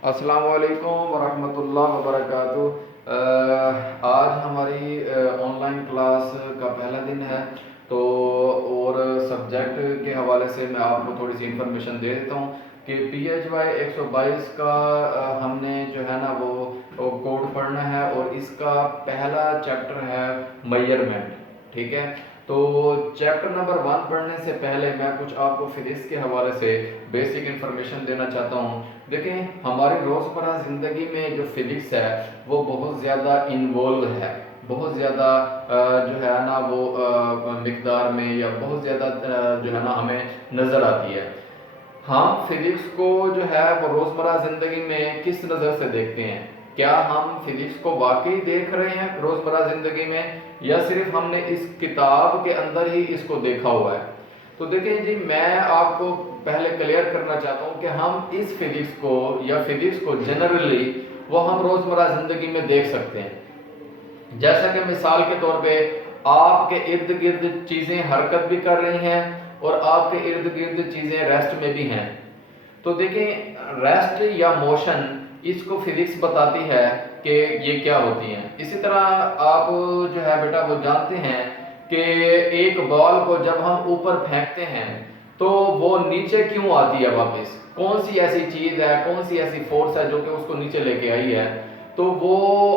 अस्सलाम वालेकुम वरहमतुल्लाह वबरकातुह। आज हमारी ऑनलाइन क्लास का पहला दिन है, तो और सब्जेक्ट के हवाले से मैं आपको थोड़ी सी इंफॉर्मेशन दे देता हूँ कि PHY 122 का हमने जो है ना वो कोड पढ़ना है और इसका पहला चैप्टर है मेजरमेंट। ठीक है, तो चैप्टर नंबर 1 पढ़ने से पहले मैं कुछ आपको फिजिक्स के हवाले से बेसिक इंफॉर्मेशन देना चाहता हूँ। देखें, हमारी रोज़मर्रा ज़िंदगी में जो फिजिक्स है वो बहुत ज़्यादा इन्वॉल्व है, बहुत ज़्यादा जो है ना वो मिकदार में या बहुत ज़्यादा जो है ना हमें नज़र आती है। हम फिजिक्स को जो है वो रोज़मर्रा ज़िंदगी में किस नज़र से देखते हैं? क्या हम फिजिक्स को वाकई देख रहे हैं रोज़मर्रा ज़िंदगी में, या सिर्फ हमने इस किताब के अंदर ही इसको देखा हुआ है? तो देखिए जी, मैं आपको पहले क्लियर करना चाहता हूँ कि हम इस फिजिक्स को या फिजिक्स को जनरली वो हम रोज़मर्रा ज़िंदगी में देख सकते हैं। जैसा कि मिसाल के तौर पे आपके इर्द गिर्द चीज़ें हरकत भी कर रही हैं और आपके इर्द गिर्द चीज़ें रेस्ट में भी हैं। तो देखें, रेस्ट या मोशन, इसको फिजिक्स बताती है कि ये क्या होती हैं। इसी तरह आप जो है बेटा वो जानते हैं कि एक बॉल को जब हम ऊपर फेंकते हैं तो वो नीचे क्यों आती है वापस? कौन सी ऐसी चीज़ है, कौन सी ऐसी फोर्स है जो कि उसको नीचे लेके आई है? तो वो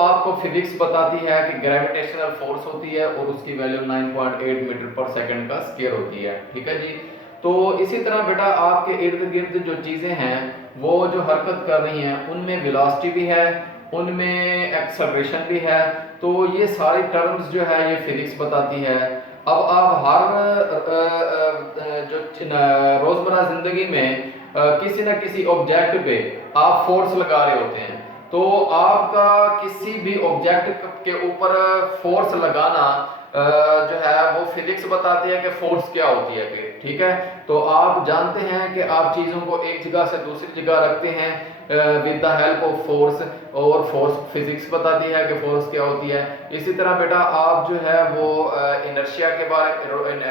आपको फिजिक्स बताती है कि ग्रेविटेशनल फोर्स होती है और उसकी वैल्यू 9.8 मीटर पर सेकंड का स्क्वायर होती है। ठीक है जी। तो इसी तरह बेटा आपके इर्द गिर्द जो चीज़ें हैं वो जो हरकत कर रही हैं उनमें वेलोसिटी भी है, उनमें एक्सेलरेशन भी है। तो ये सारी टर्म्स जो है ये फिजिक्स बताती है। अब आप हर जो रोज़मर्रा ज़िंदगी में किसी न किसी ऑब्जेक्ट पे आप फोर्स लगा रहे होते हैं, तो आपका किसी भी ऑब्जेक्ट के ऊपर फोर्स लगाना जो है वो फिजिक्स बताती है कि फोर्स क्या होती है फिर। ठीक है, तो आप जानते हैं कि आप चीज़ों को एक जगह से दूसरी जगह रखते हैं with the help of force, और फोर्स फिजिक्स बताती है कि फोर्स क्या होती है। इसी तरह बेटा आप जो है वो इनर्शिया के बारे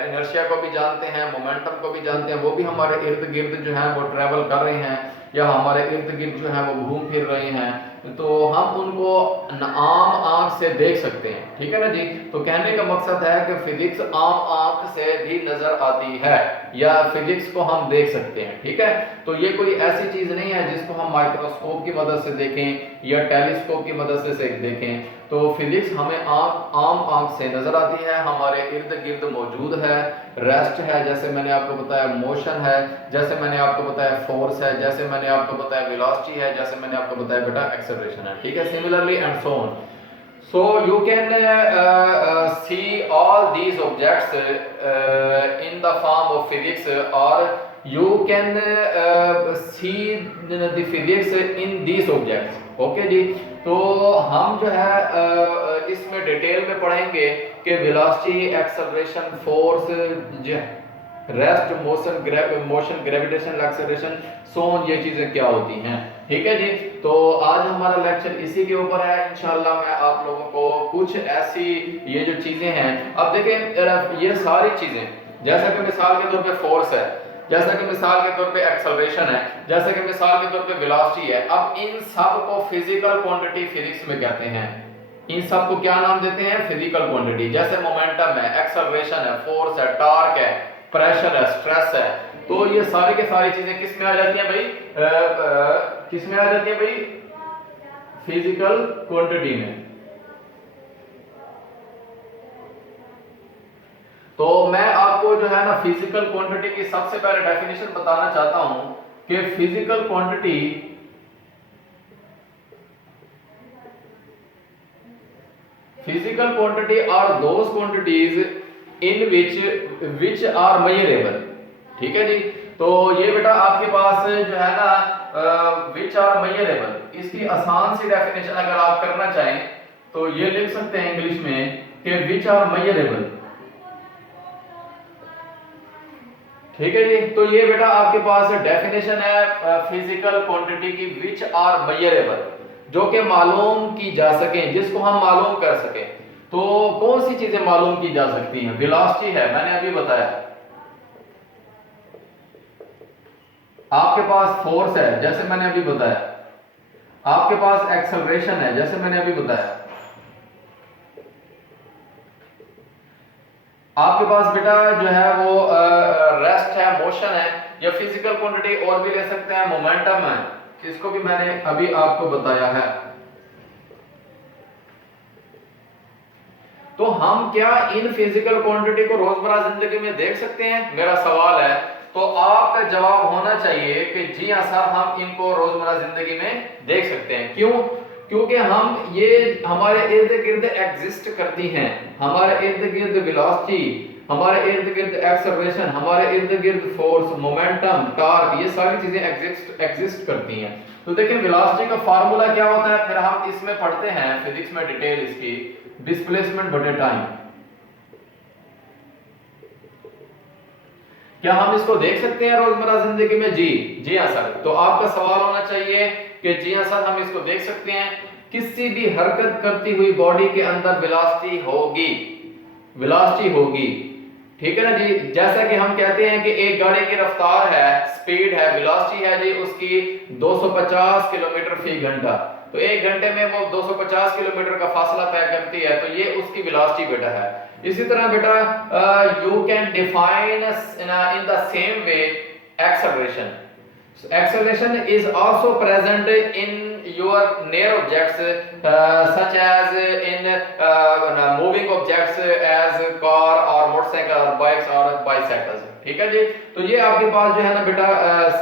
इनर्शिया को भी जानते हैं, मोमेंटम को भी जानते हैं। वो भी हमारे इर्द गिर्द जो है वो ट्रेवल कर रहे हैं या हमारे इर्द गिर्द जो है वो घूम फिर रहे हैं, तो हम उनको आम आंख से देख सकते हैं। ठीक है ना जी। तो कहने का मकसद है कि फिजिक्स आम आंख से भी नजर आती है या फिजिक्स को हम देख सकते हैं। ठीक है, तो ये कोई ऐसी चीज नहीं है जिसको हम माइक्रोस्कोप की मदद से देखें या टेलीस्कोप की मदद से देखें। तो फिजिक्स हमें आम आंख से नजर आती है, हमारे इर्द गिर्द मौजूद है। रेस्ट है, जैसे मैंने आपको बताया, मोशन है जैसे मैंने आपको बताया, फोर्स है जैसे मैंने आपको बताया, वेलोसिटी है जैसे मैंने आपको बताया बेटा, एक्सेलरेशन है। ठीक है, similarly and so on. So you can see all these objects in the form of physics, or you can see the physics in these objects. Okay जी। तो हम जो है इसमें डिटेल में पढ़ेंगे कि velocity, acceleration, force, rest, motion, gravitation, acceleration, so on, ये चीजें क्या होती हैं। ठीक है जी। तो आज हमारा लेक्चर इसी के ऊपर है। इंशाल्लाह मैं आप लोगों को कुछ ऐसी ये जो चीजें हैं, अब देखें ये सारी चीजें, जैसा कि मिसाल के तौर पे फोर्स है, जैसा कि मिसाल के तौर पे एक्सेलरेशन है, जैसा कि मिसाल के तौर पे वेलोसिटी है, अब इन सब को फिजिकल क्वांटिटी फिजिक्स में कहते हैं। इन सब को क्या नाम देते हैं? Physical quantity. जैसे मोमेंटम है, एक्सेलरेशन है, फोर्स है, टॉर्क है, प्रेशर है, स्ट्रेस है। तो ये सारी के सारी चीजें किस में आ जाती हैं भाई? किस में आ जाती है भाई? फिजिकल क्वांटिटी में। तो मैं आपको जो है ना फिजिकल क्वांटिटी की सबसे पहले डेफिनेशन बताना चाहता हूं कि physical quantity are those quantities in which are measurable. ठीक है जी। तो ये बेटा आपके पास जो है ना विच आर मेजरेबल, इसकी आसान सी डेफिनेशन अगर आप करना चाहें तो ये लिख सकते हैं इंग्लिश में कि विच आर मेजरेबल। ठीक है जी। तो ये बेटा आपके पास डेफिनेशन है फिजिकल क्वांटिटी की, विच आर मेजरेबल, जो कि मालूम की जा सके, जिसको हम मालूम कर सके। तो कौन सी चीजें मालूम की जा सकती हैं? वेलोसिटी है, मैंने अभी बताया। आपके पास फोर्स है, जैसे मैंने अभी बताया। आपके पास एक्सेलरेशन है, जैसे मैंने अभी बताया, आपके पास बेटा जो है वो रेस्ट है, मोशन है, या फिजिकल क्वांटिटी और भी ले सकते हैं, मोमेंटम है, इसको भी मैंने अभी आपको बताया है। तो हम क्या इन फिजिकल क्वांटिटी को रोजमर्रा जिंदगी में देख सकते हैं, मेरा सवाल है। तो आपका जवाब होना चाहिए कि जी हाँ सर, हम इनको रोजमर्रा जिंदगी में देख सकते हैं। क्यों? क्योंकि हम ये हमारे इर्द गिर्द एग्जिस्ट करती हैं, हमारे इर्द गिर्द वेलोसिटी, हमारे इर्द गिर्द एक्सेलरेशन, हमारे इर्द गिर्द फोर्स, मोमेंटम, टॉर्क, ये सारी चीजें एग्जिस्ट करती हैं। तो देखिए वेलोसिटी का फार्मूला क्या होता है, फिर हम इसमें पढ़ते हैं फिजिक्स में डिटेल इसकी, डिस्प्लेसमेंट बटे टाइम। क्या हम इसको देख सकते हैं रोजमर्रा जिंदगी में? जी हाँ सर। तो आपका सवाल होना चाहिए कि जी हाँ सर, हम इसको देख सकते हैं। किसी भी हरकत करती हुई बॉडी के अंदर वेलोसिटी होगी, वेलोसिटी होगी, ठीक है ना जी। जैसा कि हम कहते हैं कि एक गाड़ी की रफ्तार है, स्पीड है, वेलोसिटी है जी उसकी 250 किलोमीटर फी घंटा। तो एक घंटे में वो 250 किलोमीटर का फासला तय करती है, तो ये उसकी वेलोसिटी बेटा है। इसी तरह बेटा you can define in the same way acceleration. Acceleration is also present in your near objects such as in moving objects as car or motorcycle or bikes or bicycles, ठीक है जी। तो ये आपके पास जो है ना बेटा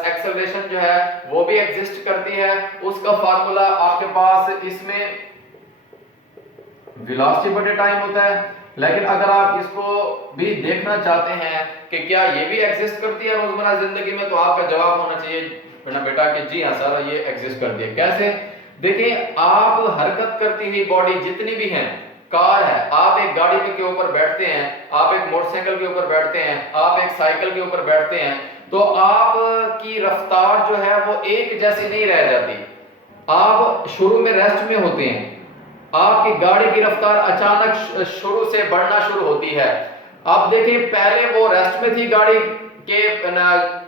एक्सेलरेशन जो है वो भी एग्जिस्ट करती है। उसका फार्मूला आपके पास इसमें वेलोसिटी बटे टाइम होता है। लेकिन अगर आप इसको भी देखना चाहते हैं कि क्या ये भी एग्जिस्ट करती है रोजमर्रा जिंदगी में, तो आपका जवाब होना चाहिए बेटा कि जी हाँ सर, ये एग्जिस्ट करती है। कैसे? देखिए, आप हरकत करती हुई बॉडी जितनी भी हैं, कार है, आप एक गाड़ी के ऊपर बैठते हैं, आप एक मोटरसाइकिल के ऊपर बैठते हैं, आप एक साइकिल के ऊपर बैठते हैं, तो आपकी रफ्तार जो है वो एक जैसी नहीं रह जाती। आप शुरू में रेस्ट में होते हैं, आपकी गाड़ी की रफ्तार अचानक शुरू से बढ़ना शुरू होती है। आप देखिए, पहले वो रेस्ट में थी गाड़ी के,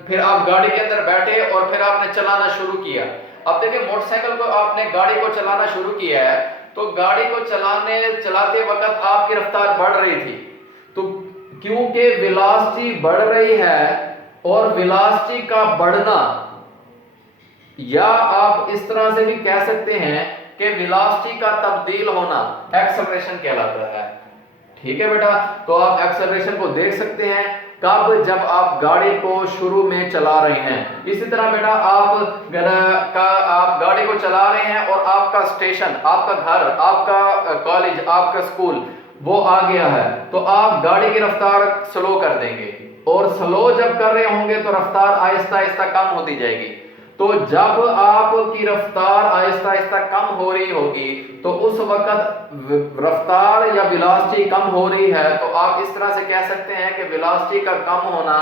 फिर आप गाड़ी के अंदर बैठे और फिर आपने चलाना शुरू किया। अब देखिए, मोटरसाइकिल को आपने गाड़ी को चलाना शुरू किया है, तो गाड़ी को चलाते वक्त आपकी रफ्तार बढ़ रही थी। तो क्योंकि वेलोसिटी बढ़ रही है, और वेलोसिटी का बढ़ना, या आप इस तरह से भी कह सकते हैं कि वेलोसिटी का तब्दील होना एक्सेलरेशन कहलाता है। ठीक है बेटा, तो आप एक्सेलरेशन को देख सकते हैं कब? जब आप गाड़ी को शुरू में चला रहे हैं। इसी तरह बेटा आप गाड़ी को चला रहे हैं और आपका स्टेशन, आपका घर, आपका कॉलेज, आपका स्कूल वो आ गया है, तो आप गाड़ी की रफ्तार स्लो कर देंगे, और स्लो जब कर रहे होंगे तो रफ्तार आहिस्ता आहिस्ता कम होती जाएगी। तो जब आपकी रफ्तार आहिस्ता आहिस्ता कम हो रही होगी, तो उस वक्त रफ्तार या वेलोसिटी कम हो रही है, तो आप इस तरह से कह सकते हैं कि वेलोसिटी का कम होना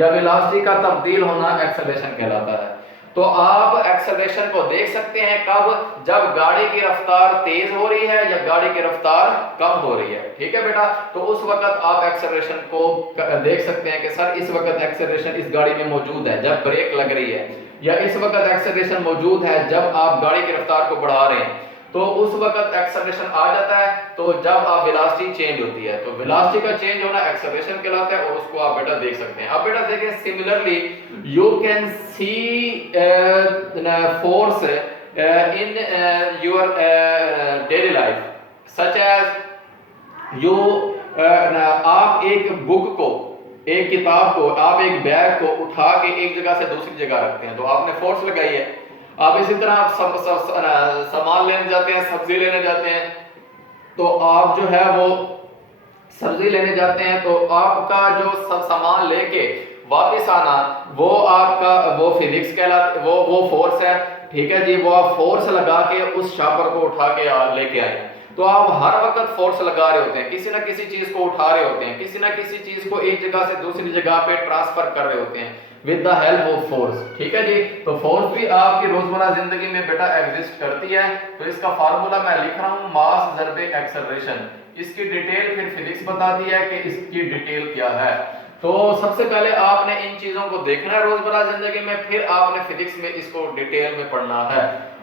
या वेलोसिटी का तब्दील होना एक्सेलरेशन कहलाता है। तो आप एक्सेलरेशन को देख सकते हैं कब? जब गाड़ी की रफ्तार तेज हो रही है या गाड़ी की रफ्तार कम हो रही है। ठीक है बेटा, तो उस वक्त आप एक्सेलरेशन को देख सकते हैं कि सर इस वक्त एक्सेलरेशन इस गाड़ी में मौजूद है जब ब्रेक लग रही है, या इस वक्त एक्सेलरेशन मौजूद है जब आप गाड़ी की रफ्तार को बढ़ा रहे हैं, तो उस वक्त एक्सेलरेशन आ जाता है। तो जब आप वेलोसिटी चेंज होती है, तो वेलोसिटी का चेंज होना एक्सेलरेशन कहलाता है, और उसको आप बेटा देख सकते हैं। अब बेटा देखिए, similarly you can see force in your daily life, such as you आप एक बुक को, एक किताब को, आप एक बैग को उठा के एक जगह से दूसरी जगह रखते हैं, तो आपने फोर्स लगाई है। आप इसी तरह आप सामान लेने जाते हैं, सब्जी लेने जाते हैं, तो आप जो है वो सब्जी लेने जाते हैं, तो आपका जो सब सामान लेके वापस आना, वो आपका वो फिजिक्स कहलाता, वो फोर्स है। ठीक है जी, वो आप फोर्स लगा के उस शॉपर को उठा के लेके आए। तो आप हर वक्त फोर्स लगा रहे होते हैं, किसी ना किसी चीज को उठा रहे होते हैं, किसी ना किसी चीज को एक जगह से दूसरी जगह पे ट्रांसफर कर रहे होते हैं with the help of force. ठीक है जी, तो फोर्स भी आपकी रोजमर्रा जिंदगी में बेटा एग्जिस्ट करती है। तो इसका फार्मूला मैं लिख रहा हूं, मास ज़रबे एक्सेलरेशन। इसकी डिटेल फिर फिजिक्स बताती है कि इसकी डिटेल क्या है। तो सबसे पहले आपने इन चीजों को देखना है रोजमर्रा जिंदगी में, फिर आपने फिजिक्स में इसको डिटेल में पढ़ना है।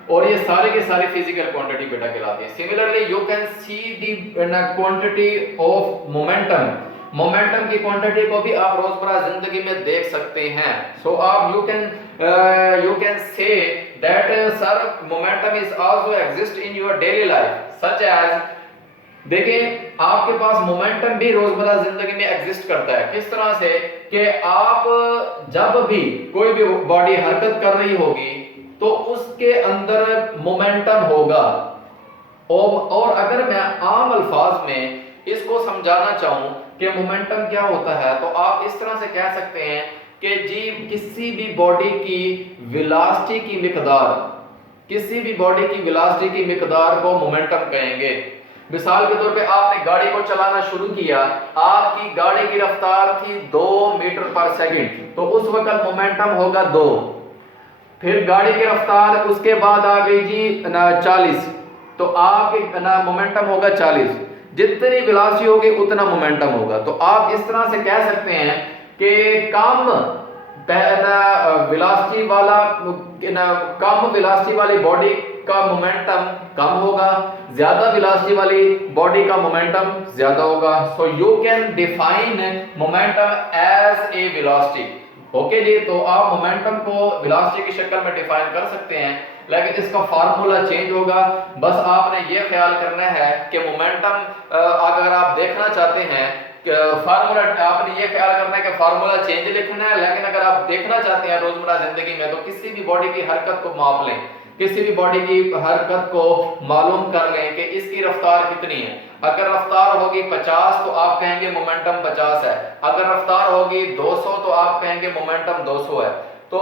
और ये सारे के सारे फिजिकल क्वांटिटी बेटा कहलाती है। Similarly you can C the quantity of momentum, momentum की क्वांटिटी को भी आप रोजमर्रा जिंदगी में देख सकते हैं। सो आप you can say that sir momentum is also exist in your daily life such as, देखिए आपके पास मोमेंटम भी रोजमर्रा जिंदगी में एग्जिस्ट करता है। किस तरह से कि आप जब भी कोई भी बॉडी हरकत कर रही होगी तो उसके अंदर मोमेंटम होगा। और अगर मैं आम अल्फाज में इसको समझाना चाहूं कि मोमेंटम क्या होता है, तो आप इस तरह से कह सकते हैं कि जी किसी भी बॉडी की वेलोसिटी की मिकदार, किसी भी बॉडी की वेलोसिटी की मिकदार को मोमेंटम कहेंगे। मिसाल के तौर पे आपने गाड़ी को चलाना शुरू किया, आपकी गाड़ी की रफ्तार थी 2 मीटर पर सेकंड, तो उस वक्त मोमेंटम होगा 2। फिर गाड़ी की रफ्तार उसके बाद आ गई जी 40, तो आपकी मोमेंटम होगा 40। जितनी वेलोसिटी होगी उतना मोमेंटम होगा। तो आप इस तरह से कह सकते हैं कि कम वेलोसिटी वाला कम वेलोसिटी वाली बॉडी का मोमेंटम कम होगा, ज्यादा वेलोसिटी वाली बॉडी का मोमेंटम ज्यादा होगा। So you can define momentum as a velocity. Okay जी, तो आप मोमेंटम को वेलोसिटी की शक्ल में डिफाइन कर सकते हैं, लेकिन इसका फार्मूला चेंज होगा। बस आपने ये ख्याल करना है कि मोमेंटम अगर आप देखना चाहते हैं फार्मूला, आपने ये ख्याल करना है कि फार्मूला चेंज लिखना है, लेकिन अगर आप देखना चाहते हैं रोजमर्रा जिंदगी में तो किसी भी बॉडी की हरकत को माप लें, किसी भी बॉडी की हरकत को मालूम कर लें कि इसकी रफ्तार कितनी है। अगर रफ्तार होगी 50 तो आप कहेंगे मोमेंटम 50 है, अगर रफ्तार होगी 200 तो आप कहेंगे मोमेंटम 200 है। तो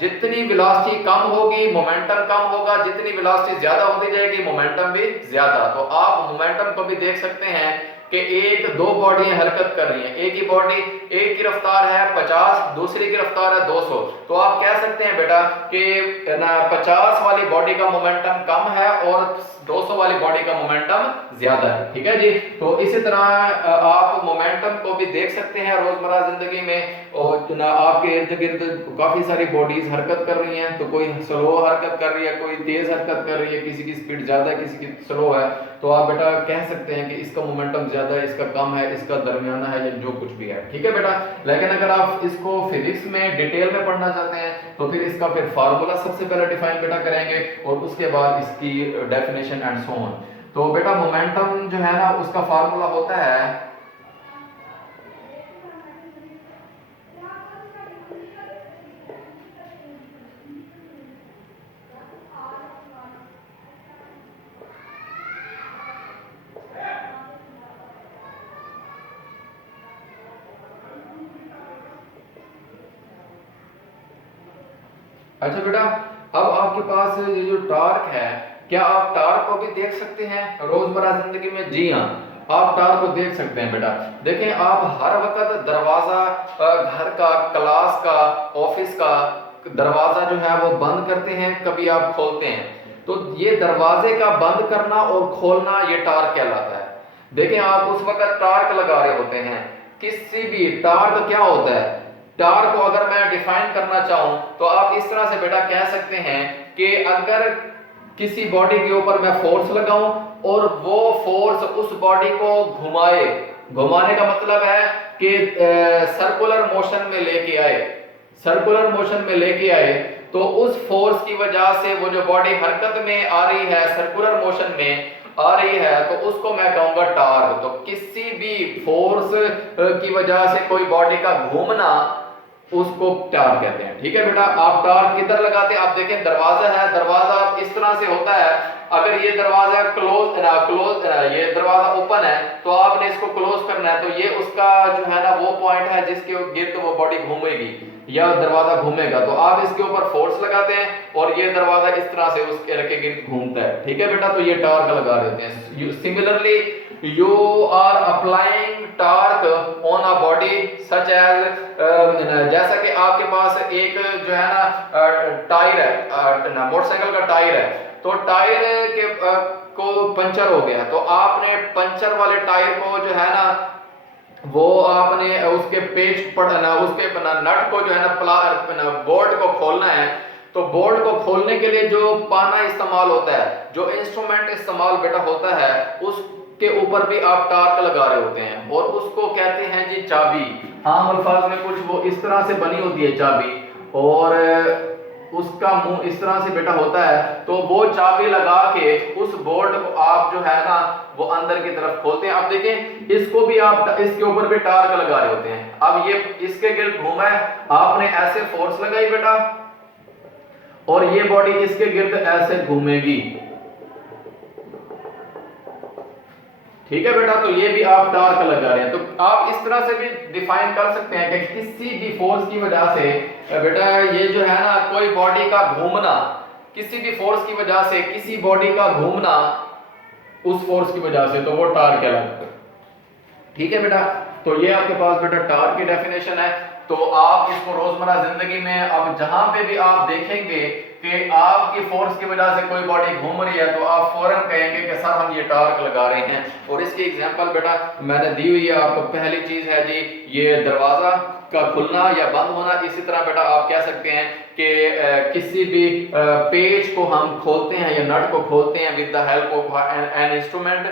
जितनी वेलोसिटी कम होगी मोमेंटम कम होगा, जितनी वेलोसिटी ज्यादा होती जाएगी मोमेंटम भी ज्यादा। तो आप मोमेंटम को भी देख सकते हैं कि एक दो बॉडियां हरकत कर रही हैं, एक ही बॉडी, एक की रफ्तार है 50, दूसरी की रफ्तार है 200, तो आप कह सकते हैं बेटा कि 50 वाली बॉडी का मोमेंटम कम है और 200 वाली बॉडी का मोमेंटम ज्यादा है। ठीक है जी, तो इसी तरह आप मोमेंटम को भी देख सकते हैं रोजमर्रा जिंदगी में। और आपके इर्द गिर्द काफी सारी बॉडीज हरकत कर रही हैं, तो कोई स्लो हरकत कर रही है, कोई तेज हरकत कर रही है, किसी की स्पीड ज्यादा है, किसी की स्लो है, तो आप बेटा कह सकते हैं कि इसका मोमेंटम ज्यादा है, इसका कम है, इसका दरमियाना है, या जो कुछ भी है। ठीक है बेटा, लेकिन अगर आप इसको फिजिक्स में डिटेल में पढ़ना चाहते हैं तो फिर इसका फिर फार्मूला सबसे पहले डिफाइन बेटा करेंगे और उसके बाद इसकी डेफिनेशन एंड सो ऑन। तो बेटा मोमेंटम जो है ना उसका फार्मूला होता है अच्छा बेटा, अब आपके पास ये जो टार्क है, क्या आप टार्क को भी देख सकते हैं रोजमर्रा जिंदगी में? जी हाँ, आप टार्क को देख सकते हैं बेटा। देखें, आप हर वक्त दरवाजा घर का, क्लास का, ऑफिस का दरवाजा जो है वो बंद करते हैं, कभी आप खोलते हैं, तो ये दरवाजे का बंद करना और खोलना ये टार्क कहलाता है। देखें, आप उस वक्त टार्क लगा रहे होते हैं, किसी भी टार्क क्या होता है, टार्क को अगर मैं डिफाइन करना चाहूं तो आप इस तरह से बेटा कह सकते हैं कि अगर किसी बॉडी के ऊपर मैं फोर्स लगाऊं और वो फोर्स उस बॉडी को घुमाए, घुमाने का मतलब है कि सर्कुलर मोशन में लेके आए, सर्कुलर मोशन में लेके आए, तो उस फोर्स की वजह से वो जो बॉडी हरकत में आ रही है, सर्कुलर मोशन में आ रही है, तो उसको मैं कहूंगा टार्क। तो किसी भी फोर्स की वजह से कोई बॉडी का घूमना उसको टार्क कहते हैं। ठीक है बेटा, आप टार्क किधर लगाते हैं? आप देखें, दरवाजा है, दरवाजा इस तरह से होता है, अगर ये दरवाजा क्लोज ये दरवाजा ओपन है तो आपने इसको क्लोज करना है, तो ये उसका जो है ना वो पॉइंट है जिसके गिर्द वो बॉडी घूमेगी या दरवाजा घूमेगा, तो आप इसके ऊपर फोर्स लगाते हैं और ये दरवाजा इस तरह से उसके गिर्द घूमता है। ठीक है बेटा, तो ये टार्क लगा देते हैं। Similarly you are applying torque on a body such as जैसा कि आपके पास एक जो है ना टायर है, मोटरसाइकिल का टायर है, तो टायर के को पंचर हो गया, तो आपने पंचर वाले टायर को जो है ना वो आपने उसके पेच पड़ना, उसके नट को जो है ना बोर्ड को खोलना है, तो बोल्ट को खोलने के लिए जो पाना इस्तेमाल होता है, जो इंस्ट्रूमेंट इस्तेमाल बेटा होता है, उसके ऊपर भी आप टार्क लगा रहे होते हैं और उसको कहते हैं जी चाबी। आम अल्फाज में कुछ वो इस तरह से बनी होती है चाबी, और उसका मुंह इस तरह से बेटा होता है, तो वो चाबी लगा के उस बोल्ट को आप जो है ना वो अंदर की तरफ खोलते हैं। अब देखें, इसको भी आप इसके ऊपर भी टार्क लगा रहे होते हैं। अब ये इसके गिर्द घूमा है, आपने ऐसे फोर्स लगाई बेटा, और ये बॉडी इसके गिर्द ऐसे घूमेगी, ठीक है बेटा। तो ये भी आप टार्क लगा रहे हैं। तो आप इस तरह से भी डिफाइन कर सकते हैं कि किसी भी फोर्स की वजह से बेटा ये जो है ना कोई बॉडी का घूमना, किसी भी फोर्स की वजह से किसी बॉडी का घूमना उस फोर्स की वजह से, तो वो टार्क कहलाता है, ठीक है बेटा। तो ये आपके पास बेटा टार्क की डेफिनेशन है। तो आप इसको रोजमर्रा जिंदगी में अब जहां पे भी आप देखेंगे कि आपकी फोर्स की वजह से कोई बॉडी घूम रही है, तो आप फौरन कहेंगे कि सर हम ये टार्क लगा रहे हैं। और इसकी एग्जांपल बेटा मैंने दी हुई है आपको। पहली चीज है जी ये दरवाजा का खुलना या बंद होना। इसी तरह बेटा आप कह सकते हैं कि किसी भी पेज को हम खोलते हैं या नट को खोलते हैं with the help of an instrument,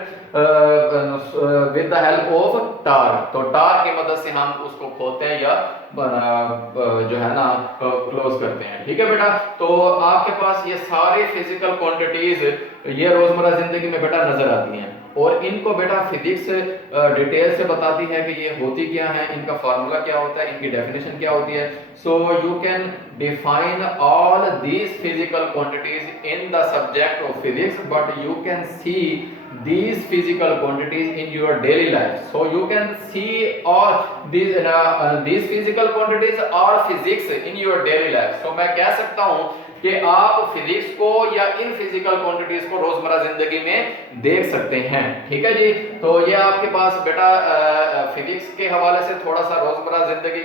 with the help of torque. तो टार्क की मदद से हम उसको खोलते हैं या जो है ना क्लोज करते हैं, ठीक है बेटा। तो आपके पास ये सारी फिजिकल क्वांटिटीज ये रोजमर्रा जिंदगी में बेटा नजर आती हैं, और इनको बेटा फिजिक्स डिटेल से बताती है कि ये होती क्या है, इनका फार्मूला क्या होता है, इनकी डेफिनेशन क्या होती है। सो you can define all these physical quantities in the subject of physics, but you can C these physical quantities in your daily life. So you can see all these physical quantities are physics in your daily life. So मैं कह सकता हूं कि आप physics को या in physical quantities को रोजमर्रा जिंदगी में देख सकते हैं, ठीक है जी। तो ये आपके पास बेटा फिजिक्स के हवाले से थोड़ा सा रोजमर्रा जिंदगी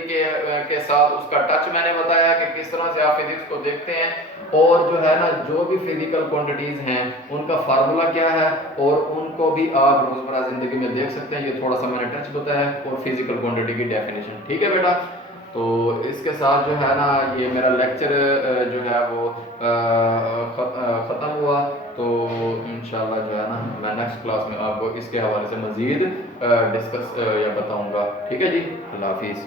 के साथ उसका टच मैंने बताया कि किस तरह से आप फिजिक्स को देखते हैं, और जो है ना जो भी फिजिकल क्वांटिटीज हैं उनका फार्मूला क्या है, और उनको भी आप रोजमर्रा जिंदगी में देख सकते हैं। ये थोड़ा सा मैंने टच बताया, और फिजिकल क्वांटिटी की डेफिनेशन, ठीक है बेटा। तो इसके साथ जो है ना ये मेरा लेक्चर जो है वो ख़त्म हुआ। तो इंशाल्लाह जो है ना मैं नेक्स्ट क्लास में आपको इसके हवाले से मज़ीद डिस्कस या बताऊंगा, ठीक है जी। अल्लाह हाफिज़।